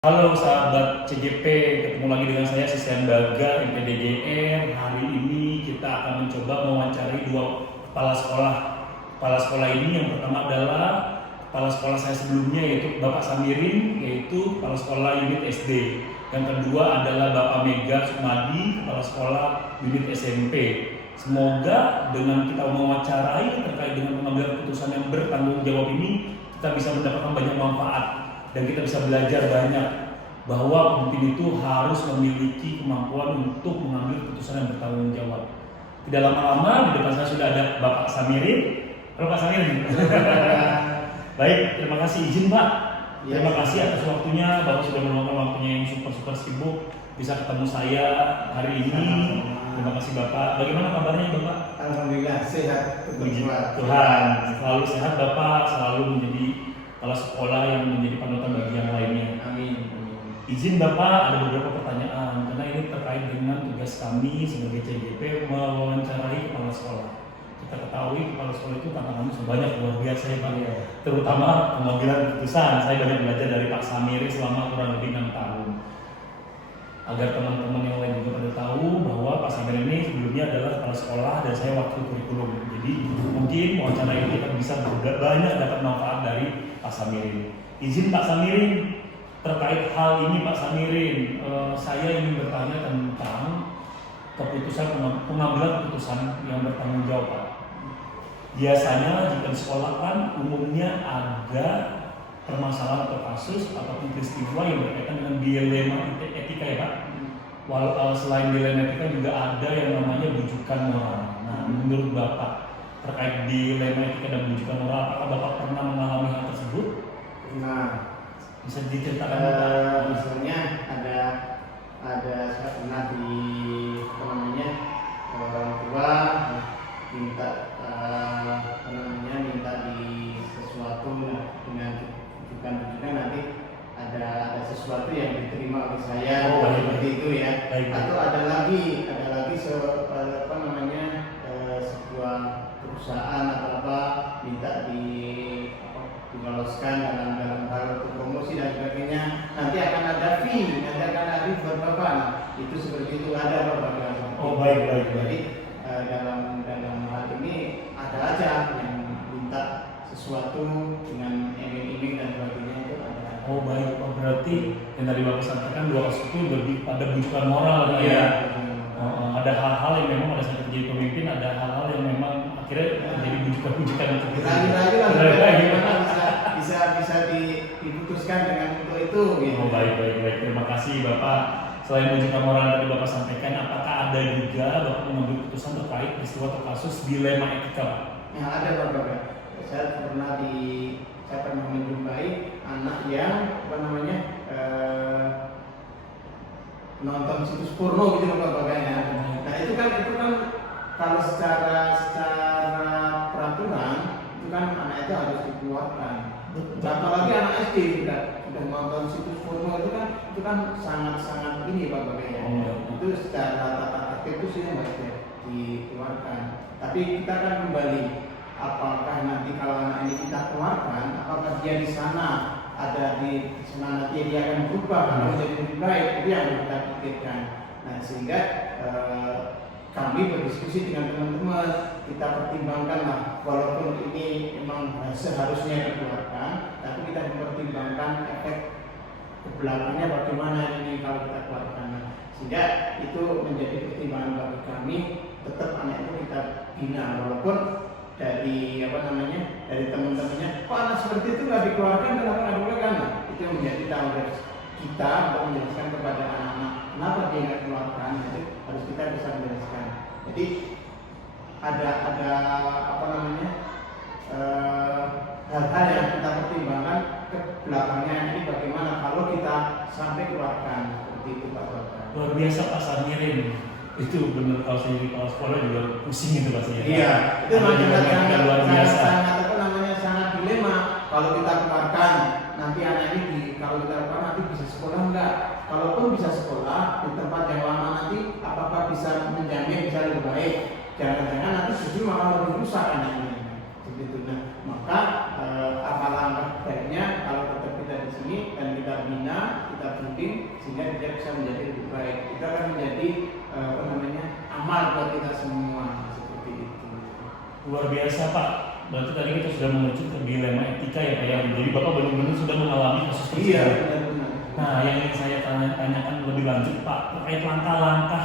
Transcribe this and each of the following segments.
Halo sahabat CGP, ketemu lagi dengan saya Sisian Baga, MPDGR. Hari ini kita akan mencoba mewawancarai dua kepala sekolah. Kepala sekolah ini yang pertama adalah kepala sekolah saya sebelumnya, yaitu Bapak Samirin, yaitu kepala sekolah unit SD. Yang kedua adalah Bapak Mega Sukmadi, kepala sekolah unit SMP. Semoga dengan kita mewawancarai terkait dengan pengambilan keputusan yang bertanggung jawab ini, kita bisa mendapatkan banyak manfaat dan kita bisa belajar banyak bahwa pemimpin itu harus memiliki kemampuan untuk mengambil keputusan yang bertanggung jawab. Tidak lama-lama di depan saya sudah ada Bapak Samirin. Halo Pak Samirin. Baik, terima kasih izin Pak. Terima kasih atas waktunya. Bapak sudah meluangkan waktunya yang super sibuk bisa ketemu saya hari ini. Terima kasih Bapak. Bagaimana kabarnya Bapak? Alhamdulillah sehat. Puji Tuhan. Selalu sehat Bapak, selalu menjadi kepala sekolah yang menjadi panutan bagi yang lainnya. Amin. Izin Bapak, ada beberapa pertanyaan karena ini terkait dengan tugas kami sebagai CGP mewawancarai kepala sekolah. Kita ketahui kepala sekolah itu tantangannya sebanyak luar biasa ya Pak. Terutama pengambilan keputusan. Saya banyak belajar dari Pak Samiri selama kurang lebih 6 tahun. Agar teman-teman yang lain juga pada tahu bahwa Pak Samiri ini sebelumnya adalah kepala sekolah dan saya wakil kurikulum. Jadi mungkin wawancara ini kita bisa banyak dapat manfaat dari Pak Samirin. Izin Pak Samirin, terkait hal ini Pak Samirin, saya ingin bertanya tentang pengambilan keputusan yang bertanggung jawab Pak. Biasanya jika di sekolah kan umumnya ada permasalahan atau kasus ataupun peristiwa yang berkaitan dengan dilema etika ya Pak. Selain dilema etika juga ada yang namanya bujukan moral. Nah, menurut Bapak terkait dilema etika dan bujukan moral, apakah Bapak pernah mengalami hal tersebut? Nah, Bisa diceritakan Bapak? misalnya ada saya pernah di orang tua minta minta di sesuatu dengan bukan nanti ada sesuatu yang diterima oleh saya seperti itu ya. Atau ada lagi sebuah perusahaan atau apa minta diloloskan dalam hal promosi dan sebagainya, nanti akan ada fee, nanti akan ada berapa. Itu seperti itu ada beberapa. Baik. Jadi dalam hal ini ada aja yang minta sesuatu dengan iming-iming dan sebagainya itu ada. Baik. Berarti yang tadi Bapak sampaikan dua kasus itu lebih pada bujukan moral ya. Ada hal-hal yang memang pada saat menjadi pemimpin, ada hal-hal yang memang akhirnya menjadi bujukan-bujukan untuk itu. Gimana bisa diputuskan dengan untuk itu gitu. Baik. Terima kasih Bapak. Selain bujukan moral yang tadi Bapak sampaikan, apakah ada juga Bapak mengambil keputusan terkait peristiwa atau kasus dilema etika Pak? Ya ada Bapak. Saya pernah menjumpai anak yang nonton situs porno gitu Bapak ya. Nah itu kan kalau secara peraturan itu kan anak itu harus dikeluarkan. Apalagi anak SD sudah nonton situs porno itu kan sangat ini Bapak ya. Itu secara tata tertib itu sih yang harus dikeluarkan. Tapi kita kan kembali, apakah nanti kalau anak ini kita keluarkan, apakah dia di sana nanti dia akan berubah atau menjadi lebih baik, itu yang kita pikirkan. Nah sehingga kami berdiskusi dengan teman-teman, kita pertimbangkan lah, walaupun ini memang seharusnya dikeluarkan, tapi kita mempertimbangkan efek kebelakangnya bagaimana ini kalau kita keluarkan. Sehingga itu menjadi pertimbangan bagi kami, tetap anak itu kita bina, walaupun dari teman-temannya, kok anak seperti itu nggak dikeluarkan, kenapa nggak dikeluarkan? Itu menjadi tanggung jawab kita untuk menjelaskan kepada anak-anak kenapa dia nggak keluarkan. Jadi harus kita bisa menjelaskan. Jadi ada hal-hal yang kita pertimbangkan ke belakangnya ini bagaimana kalau kita sampai keluarkan seperti itu Pak Bapak. Luar biasa Pak Samirin. Itu benar, kalau saya di kepala sekolah juga pusing itu pastinya. Iya, itu sangat luar biasa. Sangat dilema. Kalau kita keluarkan, nanti anak ini kalau kita keluarkan nanti bisa sekolah enggak? Kalaupun bisa sekolah di tempat yang lama nanti, apakah bisa menjamin bisa lebih baik? Jangan-jangan nanti justru malah lebih rusak anaknya. Begitu. Nah, maka apa langkah baiknya kalau tetap kita di sini dan kita bina, kita grounding sehingga dia bisa menjadi lebih baik. Itu akan menjadi amal buat kita semua seperti itu. Luar biasa Pak. Berarti tadi kita sudah mengerucut ke dilema etika ya Pak ya. Jadi Bapak benar-benar sudah mengalami kasus tersebut. Iya, benar-benar. Nah, yang ingin saya tanyakan lebih lanjut Pak, terkait langkah-langkah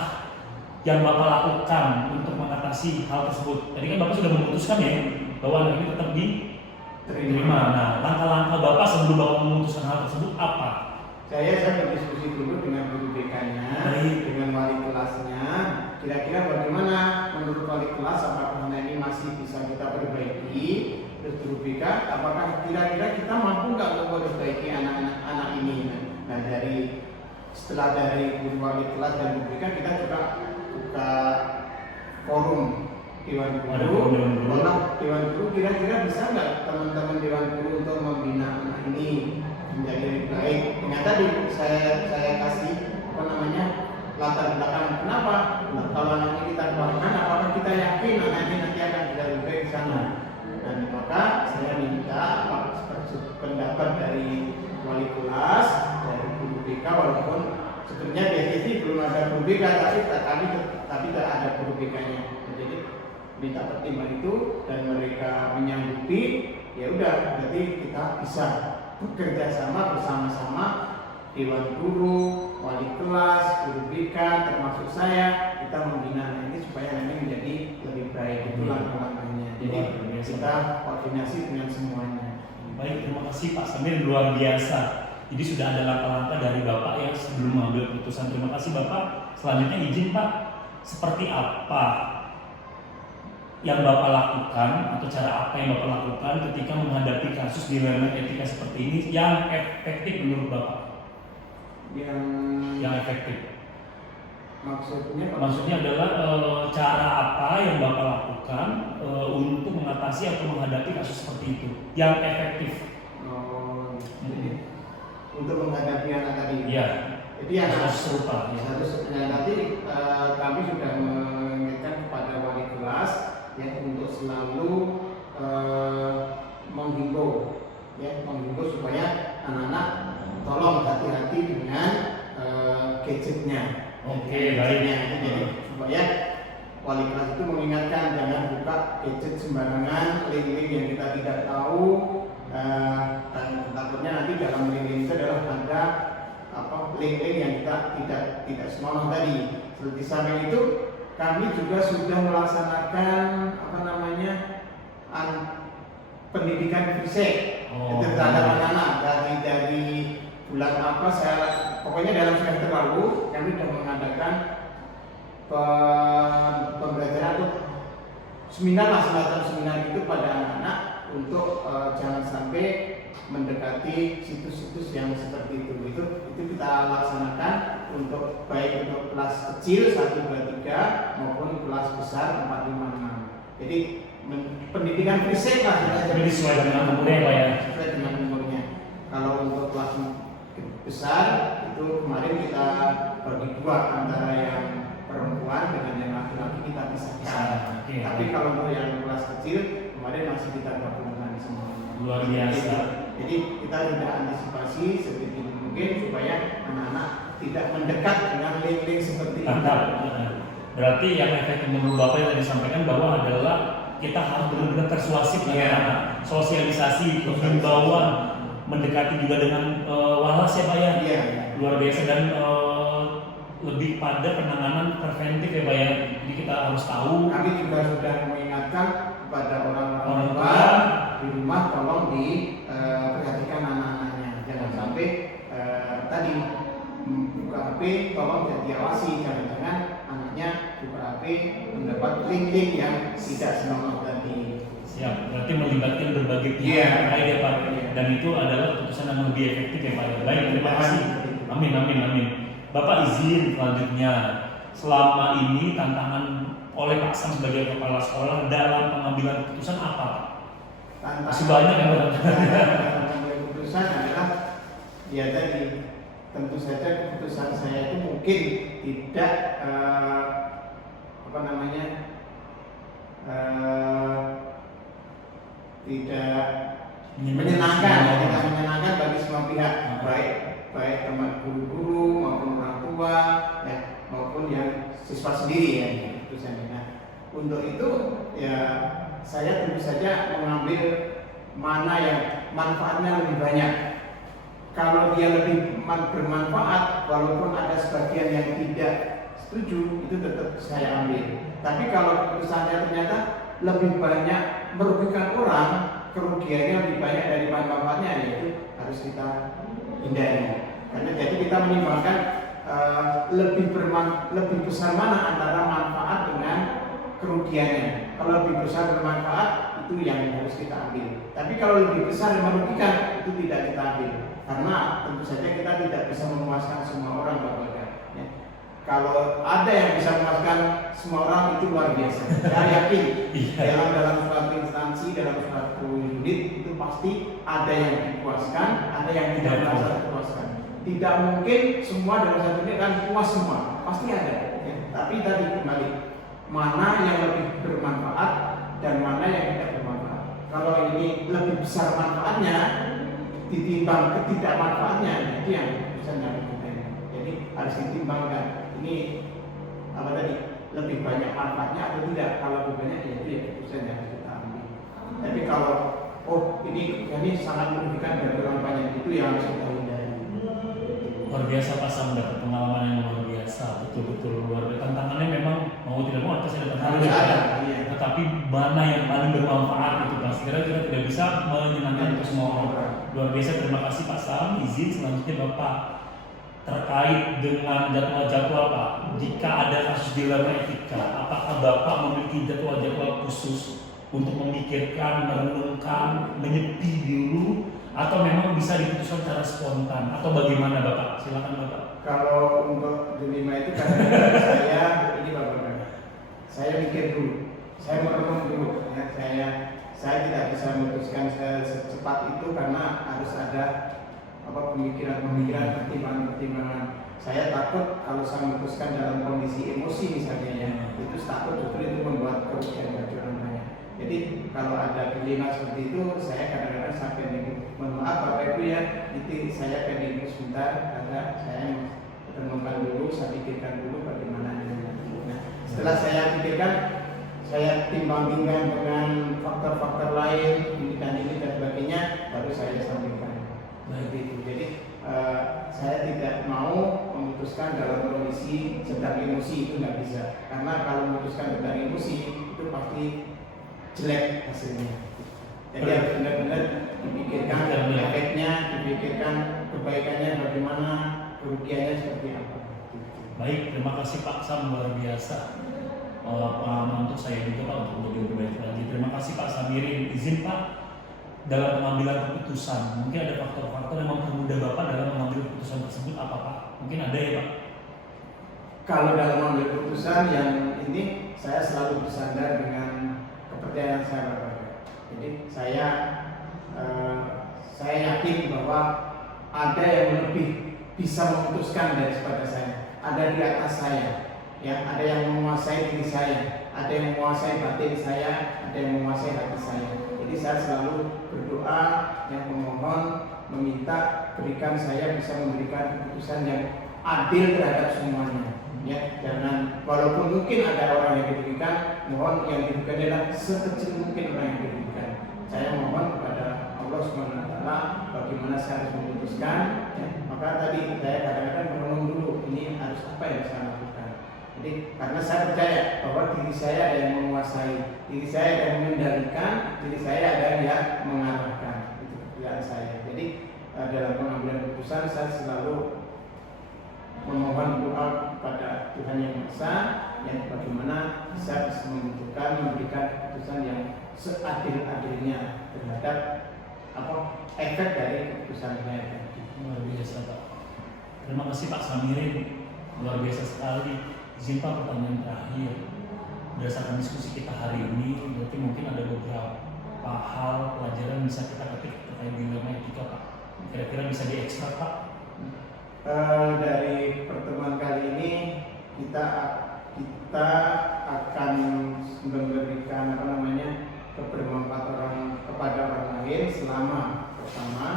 yang Bapak lakukan untuk mengatasi hal tersebut. Tadi kan Bapak sudah memutuskan ya bahwa anak ini tetap diterima. Nah, langkah-langkah Bapak sebelum Bapak memutuskan hal tersebut apa? Saya berdiskusi dulu dengan guru BK-nya, dengan wali kelasnya. Kira-kira bagaimana menurut wali kelas, apakah ini masih bisa kita perbaiki? Terus guru BK, apakah kira-kira kita mampu nggak memperbaiki anak-anak ini? Nah, setelah dari guru wali kelas dan guru BK, kita juga buka forum Dewan Guru. Dewan Guru kira-kira bisa nggak teman-teman Dewan Guru untuk membina anak ini menjadi lebih baik? Dengan tadi saya kasih latar belakang kenapa kalau anak ini kita keluarkan, apakah kita yakin anak ini nanti akan bisa lebih baik di sana? Dan maka saya minta pendapat dari wali kelas, dari guru BK, walaupun sebetulnya di SSD belum ada guru BK, tapi tidak ada guru BK-nya. Jadi minta pertimbangan itu dan mereka menyanggupi, ya udah berarti kita bisa bekerja sama bersama-sama Dewan Guru, wali kelas, guru BK, termasuk saya, kita membina ini supaya nanti menjadi lebih baik. Itu langkah-langkahnya. Jadi kita koordinasi dengan semuanya. Baik, terima kasih Pak Samir, luar biasa. Jadi sudah ada langkah-langkah dari Bapak yang sebelum mengambil keputusan. Terima kasih Bapak. Selanjutnya izin Pak, seperti apa yang Bapak lakukan atau cara apa yang Bapak lakukan ketika menghadapi kasus dilema etika seperti ini yang efektif menurut Bapak? Yang efektif. Maksudnya adalah cara apa yang Bapak lakukan untuk mengatasi atau menghadapi kasus seperti itu yang efektif. Jadi untuk menghadapi anak tadi. Iya. Jadi anak serupa. Ya. Nanti kami sudah mengingatkan kepada wali kelas ya untuk selalu menghimbau supaya anak-anak tolong hati-hati dengan gadgetnya. Oke, baiknya. Jadi supaya wali kelas itu mengingatkan jangan buka gadget sembarangan, link-link yang kita tidak tahu, dan takutnya nanti dalam link-link itu adalah ada link-link yang kita tidak senonoh tadi. Seperti samping itu kami juga sudah melaksanakan pendidikan fisik terhadap anak-anak dari bulan pokoknya dalam semester lalu kami sudah mengadakan pembelajaran atau seminar itu pada anak-anak untuk jangan sampai mendekati situs-situs yang seperti itu kita laksanakan untuk baik untuk kelas kecil 1, 2, 3 maupun kelas besar 4, 5, 6. Jadi pendidikan fisik lah sesuai dengan umurnya Pak ya. Sesuai dengan umurnya. Kalau untuk kelas besar itu kemarin kita bagi dua antara yang perempuan dengan yang laki-laki kita pisahkan. Tapi kalau untuk yang kelas kecil kemarin masih kita gabungkan semuanya. Luar biasa. Jadi kita sudah antisipasi sedikit mungkin supaya anak-anak tidak mendekat dengan link-link seperti itu. Berarti yang efektif menurut Bapak yang tadi disampaikan bahwa adalah kita harus benar-benar persuasif dengan anak, sosialisasi, himbauan, mendekati juga dengan walas ya Pak ya. Iya. Luar biasa dan lebih pada penanganan preventif ya Pak ya. Jadi kita harus tahu. Kami juga sudah mengingatkan kepada orang-orang tua di rumah tolong diperhatikan anak-anaknya. Jangan sampai tadi buka HP tolong diawasi, jangan-jangan anaknya buka HP mendapat link-link yang tidak senonoh tadi. Siap, berarti melibatkan berbagai pihak terkait ya Pak. Dan itu adalah keputusan yang lebih efektif ya Pak. Baik, terima kasih. Amin. Bapak izin selanjutnya, selama ini tantangan oleh Pak Sam sebagai kepala sekolah dalam pengambilan keputusan apa? Masih banyak yang pengambilan keputusan adalah ya tadi tentu saja keputusan saya itu mungkin tidak tidak menyenangkan bagi semua pihak, baik baik teman guru-guru maupun orang tua, ya, maupun yang siswa sendiri ya. Nah, untuk itu ya saya tentu saja mengambil mana yang manfaatnya lebih banyak. Kalau dia lebih bermanfaat, walaupun ada sebagian yang tidak setuju, itu tetap saya ambil. Tapi kalau keputusannya ternyata lebih banyak merugikan orang, kerugiannya lebih banyak dari manfaatnya, yaitu harus kita hindari. Karena jadi kita menimbangkan lebih besar mana antara manfaat dengan kerugiannya. Kalau lebih besar bermanfaat, itu yang harus kita ambil. Tapi kalau lebih besar merugikan, itu tidak kita ambil. Karena tentu saja kita tidak bisa memuaskan semua orang, Bapak. Ya. Kalau ada yang bisa memuaskan semua orang, itu luar biasa. Saya yakin dalam suatu instansi, dalam suatu unit, itu pasti ada yang dipuaskan, ada yang tidak merasa dipuaskan. Tidak mungkin semua dalam satu unit kan puas semua, pasti ada. Ya. Tapi tadi kembali, mana yang lebih bermanfaat dan mana yang tidak bermanfaat. Kalau ini lebih besar manfaatnya ditimbang ketidakmanfaatnya, itu yang bisa kita. Jadi harus ditimbangkan. Ini apa tadi? Lebih banyak manfaatnya atau tidak? Kalau lebih banyak, ya itu ya keputusan yang harus kita ambil. Tapi kalau ini sangat merugikan bagi orang banyak, itu yang harus kita hindari. Luar biasa Pak Sam, mendapat pengalaman yang luar biasa, betul-betul luar biasa. Tantangannya memang mau tidak mau pasti ada tantangan, tetapi mana yang paling bermanfaat itu pasti kita tidak bisa menyenangkan untuk semua orang. Luar biasa, terima kasih Pak Sam. Izin selanjutnya Bapak terkait dengan jadwal-jadwal Pak. Jika ada kasus dilema etika, apakah Bapak memiliki jadwal-jadwal khusus untuk memikirkan, merenungkan, menyepi dulu, atau memang bisa diputuskan secara spontan, atau bagaimana Bapak? Silakan Bapak. Kalau untuk dilema itu kan saya ini Bapak, saya mikir dulu, saya merenung dulu, ya. Saya tidak bisa memutuskan secepat itu karena harus ada pemikiran, pertimbangan. Saya takut kalau saya memutuskan dalam kondisi emosi misalnya ya, itu takut justru itu membuat kerugian bagi orang banyak. Jadi kalau ada dilema seperti itu, saya kadang-kadang sampai mohon maaf Bapak Ibu ya, itu saya pending sebentar karena saya renungkan dulu, saya pikirkan dulu bagaimana ini. Nah, setelah saya pikirkan, saya timbang-timbang dengan faktor-faktor lain, ini dan sebagainya, baru saya sampaikan. Jadi saya tidak mau memutuskan dalam kondisi sedang emosi, itu nggak bisa. Karena kalau memutuskan sedang emosi itu pasti jelek hasilnya. Jadi harus benar-benar dipikirkan efeknya, dipikirkan kebaikannya bagaimana, kerugiannya seperti apa. Baik, terima kasih Pak Sam, luar biasa. Pengalaman untuk saya juga Pak untuk lebih baik lagi. Terima kasih Pak Samirin. Izin Pak, dalam pengambilan keputusan, mungkin ada faktor-faktor yang mempermudah Bapak dalam mengambil keputusan tersebut, apa Pak? Mungkin ada ya Pak? Kalau dalam mengambil keputusan yang ini, saya selalu bersandar dengan kepercayaan saya Bapak. Jadi saya yakin bahwa ada yang lebih bisa memutuskan daripada saya, ada di atas saya, ya, ada yang menguasai diri saya, ada yang menguasai batin saya, ada yang menguasai hati saya. Jadi saya selalu berdoa, yang memohon, meminta berikan saya bisa memberikan keputusan yang adil terhadap semuanya. Ya, jangan, walaupun mungkin ada orang yang dirugikan, mohon yang dirugikan adalah sekecil mungkin orang yang dirugikan. Saya mohon kepada Allah SWT bagaimana saya harus memutuskan. Ya, maka tadi saya kadang-kadang merenung dulu, ini harus apa yang saya lakukan. Jadi karena saya percaya bahwa diri saya ada yang menguasai, diri saya ada yang mengendalikan, diri saya ada yang mengarahkan. Itu kepercayaan saya. Jadi dalam pengambilan keputusan saya selalu memohon doa kepada Tuhan Yang Maha Esa, yang bagaimana bisa memberikan keputusan yang seadil-adilnya terhadap efek dari keputusan saya tadi. Luar biasa Pak. Terima kasih Pak Samirin, luar biasa sekali. Izin Pak, pertanyaan terakhir. Berdasarkan diskusi kita hari ini, berarti mungkin ada beberapa hal pelajaran yang bisa kita petik terkait dilema etika Pak. Kira-kira bisa diekstrak Pak? Dari pertemuan kali ini kita akan memberikan kebermanfaatan kepada orang lain selama pertama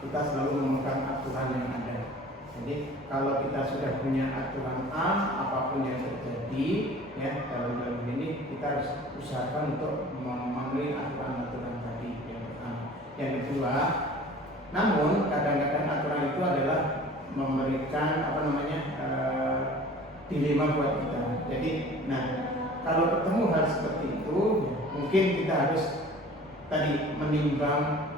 kita selalu memegang aturan yang ada. Jadi kalau kita sudah punya aturan A, apapun yang terjadi ya dalam ini kita harus usahakan untuk memenuhi aturan-aturan tadi yang pertama. Yang kedua, namun kadang-kadang aturan itu adalah memberikan dilema buat kita. Jadi, nah kalau ketemu hal seperti itu, mungkin kita harus tadi menimbang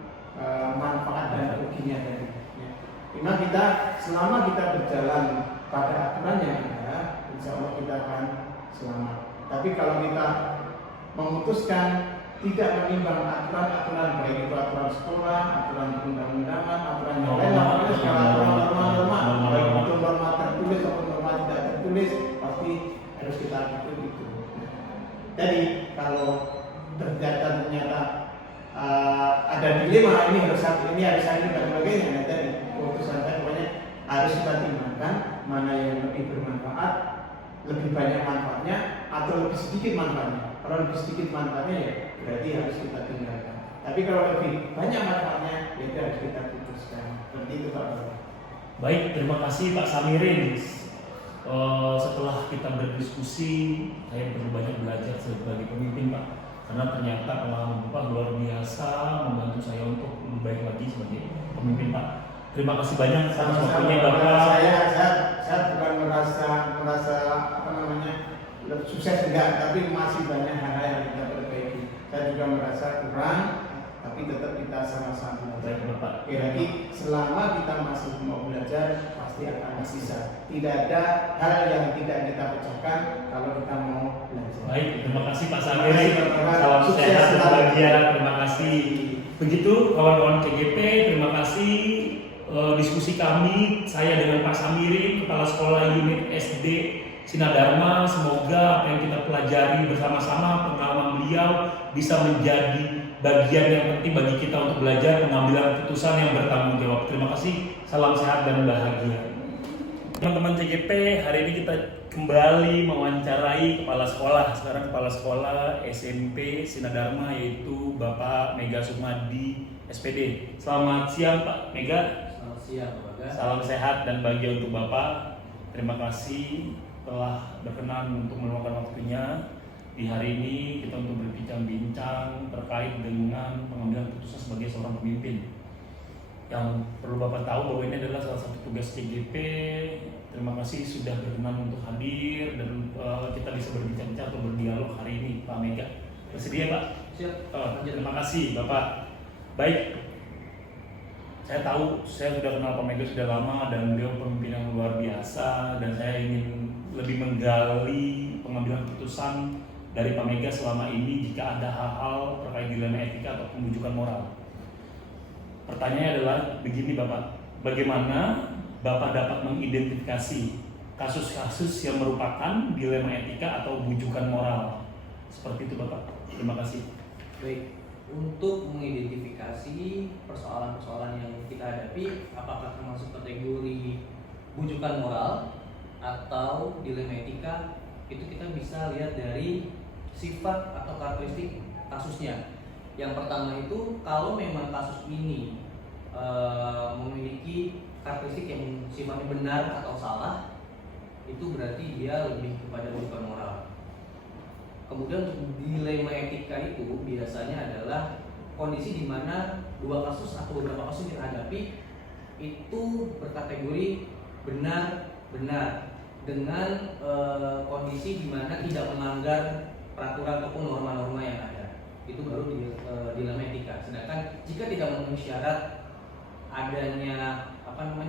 manfaat dan ruginya tadi. Ya. Memang kita selama kita berjalan pada aturan yang ada, insya Allah kita akan selamat. Tapi kalau kita memutuskan tidak menimbang aturan-aturan, baik itu aturan sekolah, aturan perundang-undangan, aturan yang lain, apalagi segala norma-norma, baik itu norma tertulis atau norma tidak tertulis, pasti harus kita ikuti itu. Jadi kalau ternyata ada dilema, ini harus ini dan sebagainya, nah tadi keputusan saya pokoknya harus kita timbangkan mana yang lebih bermanfaat, lebih banyak manfaatnya atau lebih sedikit manfaatnya. Kalau lebih sedikit manfaatnya ya berarti harus kita tinggalkan. Tapi kalau lebih banyak manfaatnya ya itu harus kita putuskan. Seperti itu Pak. Baik, terima kasih Pak Samirin. Setelah kita berdiskusi, saya perlu banyak belajar sebagai pemimpin Pak. Karena ternyata pengalaman Bapak luar biasa membantu saya untuk lebih baik lagi sebagai pemimpin Pak. Terima kasih banyak atas waktunya Bapak. Saya bukan merasa sukses enggak, tapi masih banyak hal-hal yang kita perbaiki. Saya juga merasa kurang, tapi tetap kita sama-sama belajar. Bapak. Lagi selama kita masih mau belajar pasti akan bisa. Tidak ada hal yang tidak kita pecahkan kalau kita mau belajar. Baik, terima kasih Pak Samirin. Salam sehat dan bahagia. Terima kasih. Begitu kawan-kawan KGP, terima kasih diskusi kami saya dengan Pak Samirin, Kepala Sekolah Unit SD Sinadharma. Semoga apa yang kita pelajari bersama-sama, pengalaman beliau bisa menjadi bagian yang penting bagi kita untuk belajar pengambilan keputusan yang bertanggung jawab. Terima kasih, salam sehat dan bahagia. Teman-teman CGP, hari ini kita kembali mewawancarai kepala sekolah. Sekarang kepala sekolah SMP Sinadharma yaitu Bapak Mega Sukmadi SPD. Selamat siang Pak Mega. Selamat siang Pak Mega. Salam sehat dan bahagia untuk Bapak. Terima kasih telah berkenan untuk meluangkan waktunya di hari ini kita untuk berbincang-bincang terkait dengan pengambilan keputusan sebagai seorang pemimpin. Yang perlu Bapak tahu bahwa ini adalah salah satu tugas CGP. Terima kasih sudah berkenan untuk hadir dan kita bisa berbincang-bincang atau berdialog hari ini, Pak Mega. Bersedia Pak? Siap. Terima kasih Bapak. Baik, saya tahu saya sudah kenal Pak Mega sudah lama dan beliau pemimpin yang luar biasa dan saya ingin lebih menggali pengambilan keputusan dari Pak Mega selama ini jika ada hal-hal terkait dilema etika atau pembujukan moral. Pertanyaannya adalah begini Bapak, bagaimana Bapak dapat mengidentifikasi kasus-kasus yang merupakan dilema etika atau bujukan moral? Seperti itu Bapak. Terima kasih. Baik, untuk mengidentifikasi persoalan-persoalan yang kita hadapi, apakah termasuk kategori bujukan moral atau dilema etika, itu kita bisa lihat dari sifat atau karakteristik kasusnya. Yang pertama itu kalau memang kasus ini memiliki karakteristik yang sifatnya benar atau salah, itu berarti dia lebih kepada bujukan moral. Kemudian untuk dilema etika itu biasanya adalah kondisi di mana dua kasus atau beberapa kasus yang kita hadapi itu berkategori benar dengan kondisi di mana tidak melanggar peraturan ataupun norma-norma yang ada. Itu baru dilema etika. Sedangkan jika tidak memenuhi syarat adanya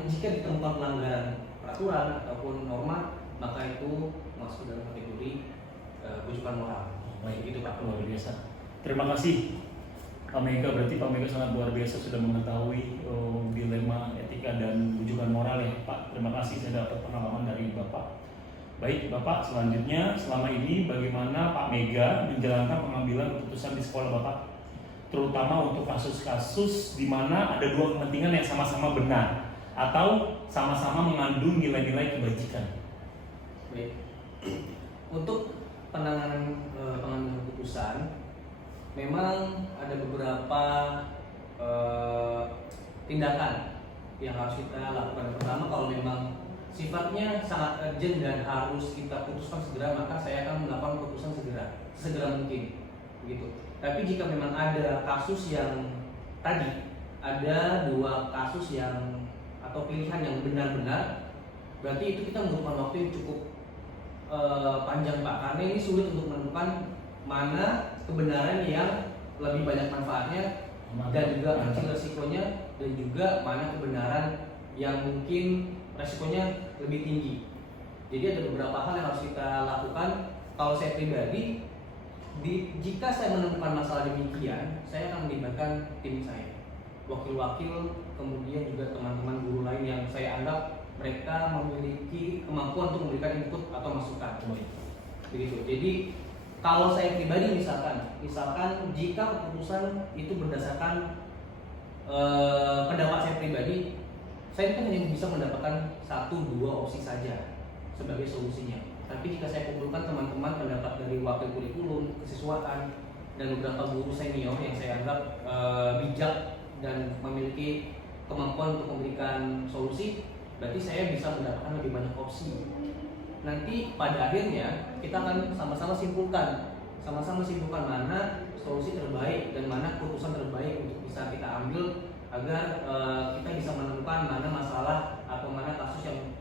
jika ditemukan pelanggaran peraturan ataupun norma, maka itu masuk dalam kategori bujukan moral. Baik, itu Pak. Luar biasa. Terima kasih Pak Mega. Berarti Pak Mega sangat luar biasa sudah mengetahui dilema etika dan bujukan moral ya Pak. Terima kasih, saya dapat pengalaman dari Bapak. Baik Bapak, selanjutnya selama ini bagaimana Pak Mega menjalankan pengambilan keputusan di sekolah Bapak, terutama untuk kasus-kasus di mana ada dua kepentingan yang sama-sama benar atau sama-sama mengandung nilai-nilai kebajikan. Baik. Untuk penanganan pengambilan keputusan, memang ada beberapa tindakan yang harus kita lakukan. Pertama, kalau memang sifatnya sangat urgent dan harus kita putuskan segera, maka saya akan melakukan keputusan segera mungkin, begitu. Tapi jika memang ada kasus yang tadi, ada 2 kasus yang atau pilihan yang benar-benar, berarti itu kita membutuhkan waktu yang cukup panjang Pak, karena ini sulit untuk menentukan mana kebenaran yang lebih banyak manfaatnya dan juga kecil resikonya, dan juga mana kebenaran yang mungkin resikonya lebih tinggi. Jadi ada beberapa hal yang harus kita lakukan. Kalau saya pribadi, jika saya menemukan masalah demikian, saya akan melibatkan tim saya, wakil-wakil, kemudian juga teman-teman guru lain yang saya anggap mereka memiliki kemampuan untuk memberikan input atau masukan. Begitu. Jadi kalau saya pribadi misalkan jika keputusan itu berdasarkan pendapat saya pribadi, saya kan hanya bisa mendapatkan 1-2 opsi saja sebagai solusinya. Tapi jika saya kumpulkan teman-teman pendapat dari wakil kurikulum, kesiswaan, dan beberapa guru senior yang saya anggap bijak dan memiliki kemampuan untuk memberikan solusi, berarti saya bisa mendapatkan lebih banyak opsi. Nanti pada akhirnya kita akan sama-sama simpulkan mana solusi terbaik dan mana keputusan terbaik untuk bisa kita ambil, agar kita bisa menemukan mana masalah atau mana kasus yang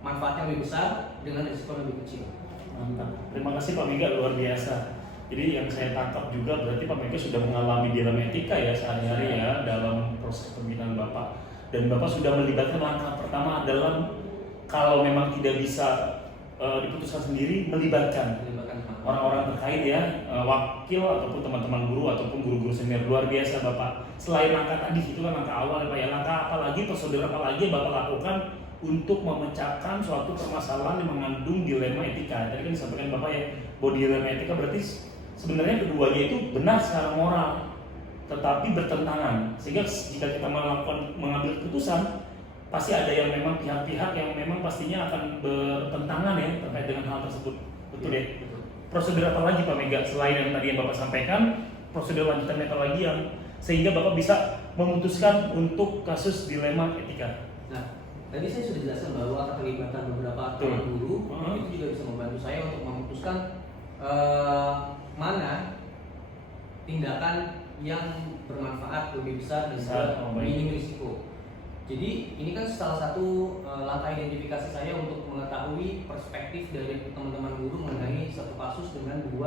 manfaatnya lebih besar dengan risiko lebih kecil. Mantap. Terima kasih Pak Mega, luar biasa. Jadi yang saya tangkap juga berarti Pak Mega sudah mengalami dilema etika ya sehari-hari ya dalam proses pembinaan Bapak. Dan Bapak sudah melibatkan langkah pertama adalah kalau memang tidak bisa diputuskan sendiri, melibatkan orang-orang terkait ya, wakil ataupun teman-teman guru ataupun guru-guru senior. Luar biasa Bapak. Selain langkah tadi, itu kan langkah awal ya Pak ya, langkah apa lagi, prosedur apa lagi yang Bapak lakukan untuk memecahkan suatu permasalahan yang mengandung dilema etika. Tadi kan disampaikan Bapak ya, bahwa dilema etika berarti sebenarnya keduanya itu benar secara moral, tetapi bertentangan. Sehingga jika kita mengambil keputusan, pasti ada yang memang pihak-pihak yang memang pastinya akan bertentangan ya terkait dengan hal tersebut. Betul ya? Betul. Prosedur apa lagi Pak Mega selain yang tadi yang Bapak sampaikan? Prosedur lanjutannya apa lagi yang sehingga Bapak bisa memutuskan untuk kasus dilema etika? Nah, tadi saya sudah jelaskan bahwa keterlibatan beberapa teman guru itu juga bisa membantu saya untuk memutuskan mana tindakan yang bermanfaat lebih besar dan juga minim risiko. Jadi ini kan salah satu langkah identifikasi saya untuk mengetahui perspektif dari teman-teman guru mengenai satu kasus dengan 2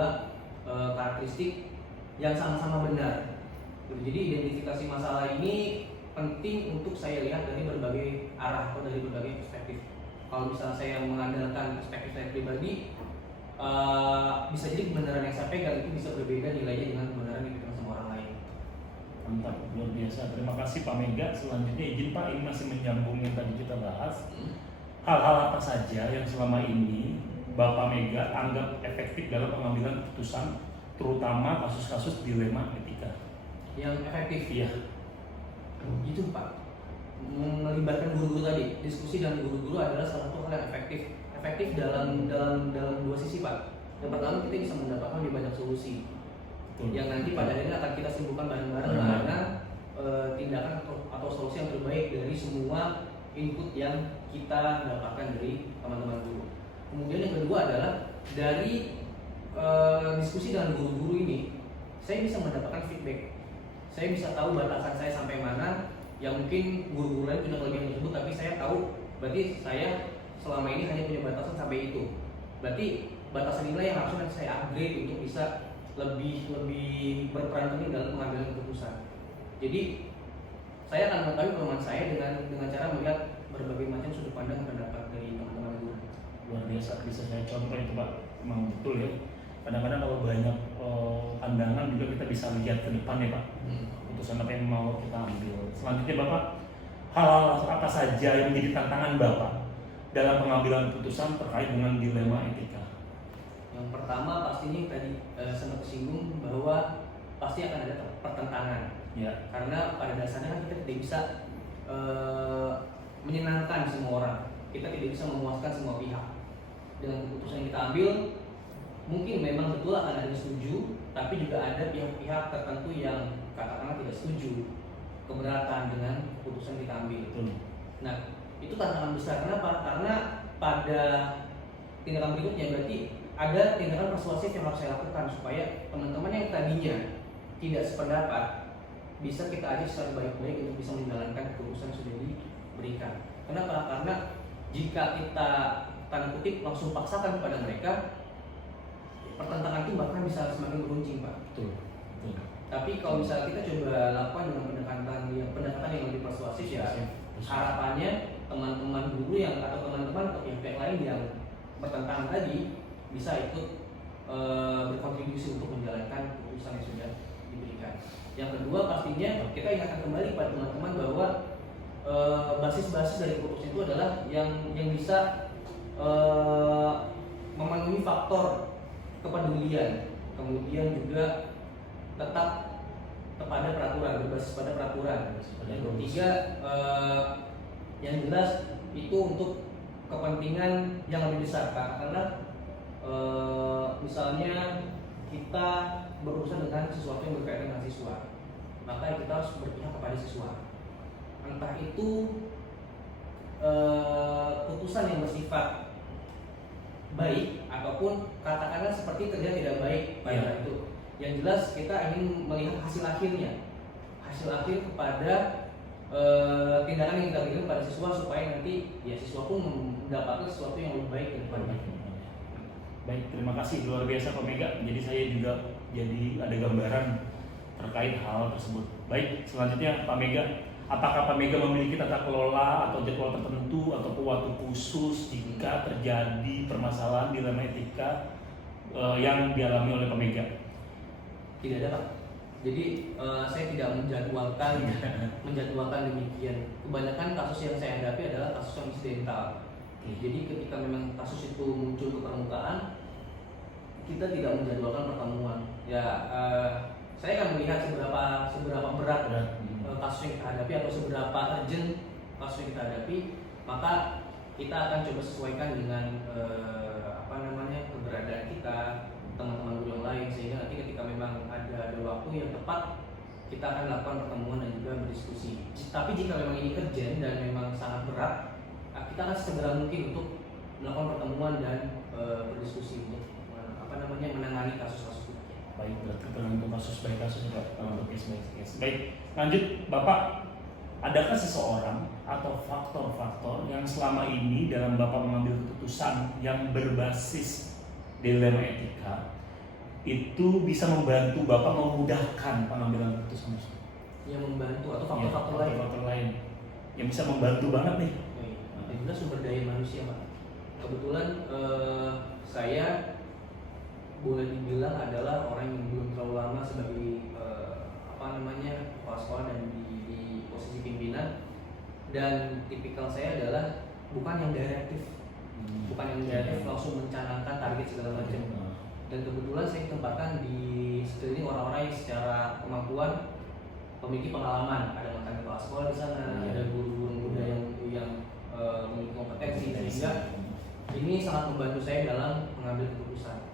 karakteristik yang sama-sama benar. Jadi identifikasi masalah ini penting untuk saya lihat dari berbagai arah atau dari berbagai perspektif. Kalau misalnya saya mengandalkan perspektif saya pribadi, bisa jadi kebenaran yang saya pegang itu bisa berbeda nilainya dengan kebenaran yang dipegang sama orang lain. Mantap, luar biasa. Terima kasih Pak Mega. Selanjutnya izin Pak, ini masih menyambung yang tadi kita bahas. Hal-hal apa saja yang selama ini Bapak Mega anggap efektif dalam pengambilan keputusan, terutama kasus-kasus dilema etika? Yang efektif Iya. Gitu Pak, melibatkan guru-guru tadi, diskusi dengan guru-guru adalah salah satu hal yang efektif dalam 2 sisi Pak. Yang pertama, kita bisa mendapatkan lebih banyak solusi yang nanti pada akhirnya akan kita simpulkan bareng-bareng mana tindakan atau solusi yang terbaik dari semua input yang kita dapatkan dari teman-teman guru. Kemudian yang kedua adalah dari diskusi dengan guru-guru ini, saya bisa mendapatkan feedback. Saya bisa tahu batasan saya sampai mana, yang mungkin guru-guru lain punya kelebihan tersebut, tapi saya tahu berarti saya selama ini hanya punya batasan sampai itu. Berarti batasan inilah yang harusnya saya upgrade untuk bisa lebih berperan penting dalam pengambilan keputusan. Jadi saya akan mengetahui kelemahan saya dengan cara melihat berbagai macam sudut pandang pendapat dari teman-teman guru. Luar biasa, bisa saya contoh itu Pak, memang betul ya. Kadang-kadang kalau banyak pandangan juga kita bisa lihat ke depan ya Pak, keputusan apa yang mau kita ambil. Selanjutnya Bapak, hal apa saja yang menjadi tantangan Bapak dalam pengambilan keputusan terkait dengan dilema etika? Yang pertama pastinya tadi sempat singgung bahwa pasti akan ada pertentangan. Ya. Karena pada dasarnya kan kita tidak bisa menyenangkan semua orang. Kita tidak bisa memuaskan semua pihak. Dengan keputusan yang kita ambil, mungkin memang betul akan ada yang setuju, tapi juga ada pihak-pihak tertentu yang katakanlah tidak setuju, keberatan dengan keputusan yang kita ambil. Betul. Nah, itu tantangan besar. Kenapa? Karena pada tindakan berikutnya berarti ada tindakan persuasif yang harus saya lakukan supaya teman-teman yang tadinya tidak sependapat bisa kita ajak secara baik-baik untuk bisa menjalankan keputusan yang sudah diberikan. Kenapa? Karena jika kita tanda kutip langsung paksakan kepada mereka, pertentangan itu bahkan bisa semakin beruncing, Pak. Betul. Tapi kalau misalnya kita coba lakukan dengan pendekatan yang lebih persuasif, ya harapannya teman-teman guru yang atau teman-teman atau pihak lain yang bertentangan tadi bisa ikut berkontribusi untuk menjalankan keputusan yang sudah diberikan. Yang kedua, pastinya kita ingatkan kembali pada teman-teman bahwa basis-basis dari keputusan itu adalah yang bisa memenuhi faktor kepedulian, kemudian juga tetap kepada peraturan, berbasis pada peraturan. Yang ketiga, yang jelas itu untuk kepentingan yang lebih besar, karena misalnya kita berurusan dengan sesuatu yang berkaitan dengan siswa, maka kita harus berpihak kepada siswa. Entah itu putusan yang bersifat baik ataupun katakanlah seperti kerja tidak baik pada itu. Yang jelas kita ingin melihat hasil akhirnya, hasil akhir kepada tindakan yang kita berikan pada siswa supaya nanti ya siswa pun mendapatkan sesuatu yang lebih baik daripada. Baik, terima kasih luar biasa Pak Mega. Jadi saya juga jadi ada gambaran terkait hal tersebut. Baik, selanjutnya Pak Mega, apakah Pak Mega memiliki tata kelola atau jadwal tertentu atau waktu khusus jika terjadi permasalahan dilema etika yang dialami oleh Pak Mega? Tidak ada, Pak. Jadi saya tidak menjadwalkan demikian. Kebanyakan kasus yang saya hadapi adalah kasus yang insidental. Jadi ketika memang kasus itu muncul ke permukaan, kita tidak menjadwalkan pertemuan. Ya, saya akan melihat seberapa berat kasus yang kita hadapi atau seberapa urgent kasus yang kita hadapi, maka kita akan coba sesuaikan dengan keberadaan kita, teman-teman guru yang lain, sehingga nanti ketika memang ada waktu yang tepat, kita akan lakukan pertemuan dan juga berdiskusi. Tapi jika memang ini urgent dan memang sangat berat, kita akan segera mungkin untuk melakukan pertemuan dan berdiskusi untuk menangani kasus-kasus itu. Baik, berarti tergantung kasus baik kasus Pak, untuk case. Baik, lanjut Bapak, adakah seseorang atau faktor-faktor yang selama ini dalam Bapak mengambil keputusan yang berbasis dilema etika itu bisa membantu Bapak memudahkan pengambilan keputusan tersebut? Yang membantu atau faktor-faktor lain yang bisa membantu banget nih. Yang jelas sumber daya manusia, Pak. Kebetulan saya boleh dibilang adalah orang yang belum terlalu lama sebagai kepala sekolah dan di posisi pimpinan, dan tipikal saya adalah bukan yang direktif, langsung mencanangkan target segala macam. Dan kebetulan saya ditempatkan di sekeliling orang-orang yang secara kemampuan memiliki pengalaman, ada mantan kepala sekolah di sana, ada guru-guru muda yang memiliki kompetensi, sehingga ini sangat membantu saya dalam mengambil keputusan.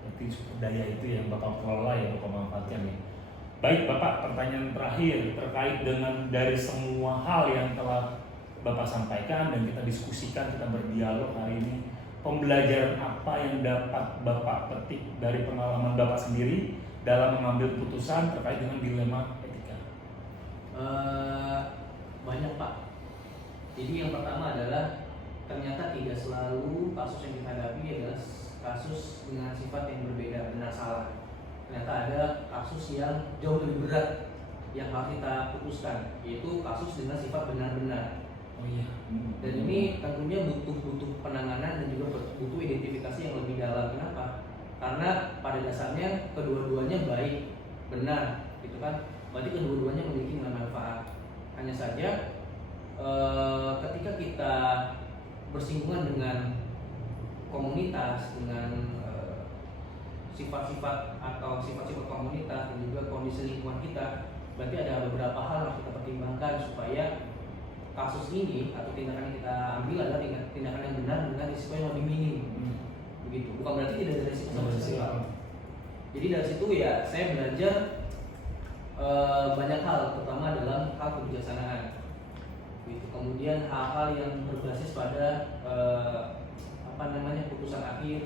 Berarti sumber daya itu yang Bapak kelola, yang Bapak manfaatkan ya. Baik Bapak, pertanyaan terakhir terkait dengan dari semua hal yang telah Bapak sampaikan dan kita diskusikan, kita berdialog hari ini, pembelajaran apa yang dapat Bapak petik dari pengalaman Bapak sendiri dalam mengambil keputusan terkait dengan dilema etika? Banyak, Pak. Jadi yang pertama adalah ternyata tidak selalu kasus yang kita hadapi adalah kasus dengan sifat yang berbeda, benar salah. Ternyata ada kasus yang jauh lebih berat yang harus kita putuskan, yaitu kasus dengan sifat benar-benar. Oh iya. Dan ini tentunya butuh penanganan dan juga butuh identifikasi yang lebih dalam. Kenapa? Karena pada dasarnya kedua-duanya baik, benar, gitu kan? Berarti kedua-duanya memiliki manfaat. Hanya saja ketika kita bersinggungan dengan komunitas, dengan sifat-sifat atau sifat-sifat komunitas dan juga kondisi lingkungan kita, berarti ada beberapa hal yang harus kita pertimbangkan supaya kasus ini atau tindakan yang kita ambil adalah tindakan yang benar dengan risiko yang lebih minim. Begitu. Bukan berarti tidak ada risiko sama sekali. Jadi dari situ ya saya belajar banyak hal, terutama dalam hal kebijaksanaan. gitu. Kemudian hal-hal yang berbasis pada putusan akhir,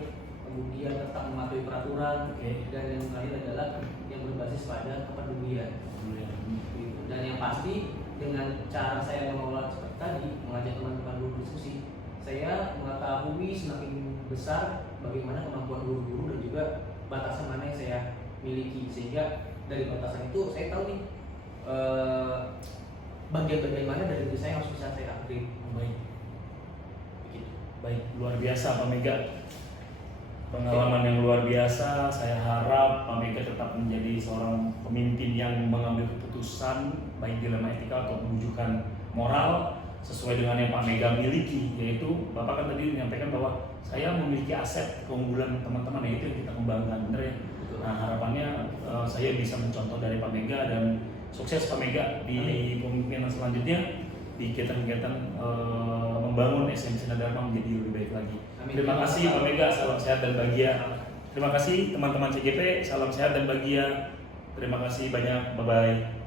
kemudian tetap mematuhi peraturan, dan yang terakhir adalah yang berbasis pada kepedulian. Gitu. Dan yang pasti dengan cara saya mengelola seperti tadi, mengajak teman-teman berdiskusi, saya mengetahui semakin besar bagaimana kemampuan guru-guru dan juga batasan mana yang saya miliki, sehingga dari batasan itu saya tahu nih bagian-bagian mana dari diri saya harus bisa saya upgrade. Baik. Begitu. Baik, luar biasa Pak Mega. Pengalaman yang luar biasa. Saya harap Pak Mega tetap menjadi seorang pemimpin yang mengambil keputusan baik dilema etika atau rujukan moral sesuai dengan yang Pak Mega miliki, yaitu Bapak kan tadi menyampaikan bahwa saya memiliki aset keunggulan teman-teman, yaitu yang kita kembangkan, benar ya? Betul. Nah, harapannya saya bisa mencontoh dari Pak Mega, dan sukses Pak Mega di kepemimpinan selanjutnya di kegiatan-kegiatan membangun SMC Dharma menjadi lebih baik lagi. Amin. Terima kasih Pak Mega, salam sehat dan bahagia. Terima kasih teman-teman CGP, salam sehat dan bahagia. Terima kasih banyak, bye-bye.